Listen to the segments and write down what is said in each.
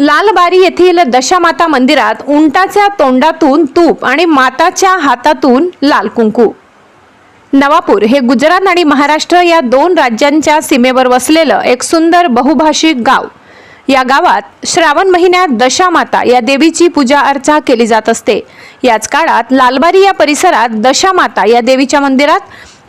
लालबारी येथील दशामाता मंदिरात उंटाच्या तोंडातून तूप आणि माताच्या हातातून लाल कुंकू. नवापूर हे गुजरात आणि महाराष्ट्र या दोन राज्यांच्या सीमेवर वसलेलं एक सुंदर बहुभाषिक गाव. या गावात श्रावण महिन्यात दशामाता या देवीची पूजा अर्चा केली जात असते. याच काळात लालबारी या परिसरात दशामाता या देवीच्या मंदिरात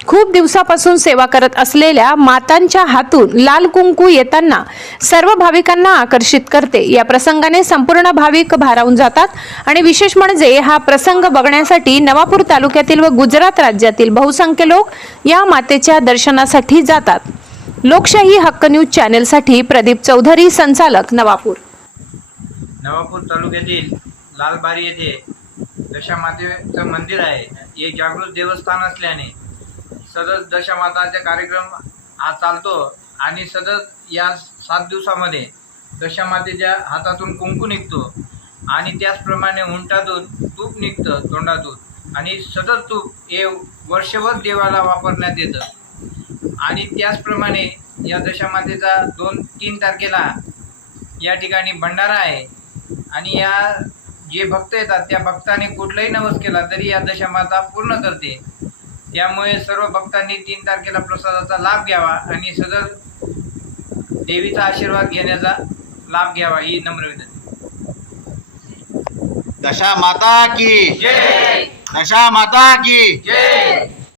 खूप दिवसापासून सेवा करत असलेल्या मातांच्या हातून लाल कुंकू येताना सर्व भाविकांना आकर्षित करते. या प्रसंगाने संपूर्ण भाविक भारावून जातात आणि विशेष म्हणजे हा प्रसंग बघण्यासाठी नवापूर तालुक्यातील व गुजरात राज्यातील बहुसंख्य लोक या मातेच्या दर्शनासाठी जातात. लोकशाही हक्क न्यूज चॅनेलसाठी प्रदीप चौधरी संचालक नवापूर. नवापूर तालुक्यातील लालबारी येथे दशामातेचं मंदिर आहे. हे जागृत देवस्थान असल्याने सतत दशामाताचा कार्यक्रम हा चालतो आणि सतत या सात दिवसामध्ये दशामातेच्या हातातून कुंकू निघतो आणि त्याचप्रमाणे उंटातून तूप निघतं तोंडातून. आणि सतत तूप हे वर्षभर देवाला वापरण्यात येतं. आणि त्याचप्रमाणे या दशामातेचा दोन तीन तारखेला या ठिकाणी भंडारा आहे. आणि या जे भक्त येतात त्या भक्ताने कुठलाही नवस केला तरी या दशामाता पूर्ण करते. त्यामुळे सर्व भक्तांनी तीन तारखेला प्रसादाचा लाभ घ्यावा आणि सदर देवीचा आशीर्वाद घेण्याचा लाभ घ्यावा ही नम्र विनंती. दशा माता की जय. दशा माता की जय.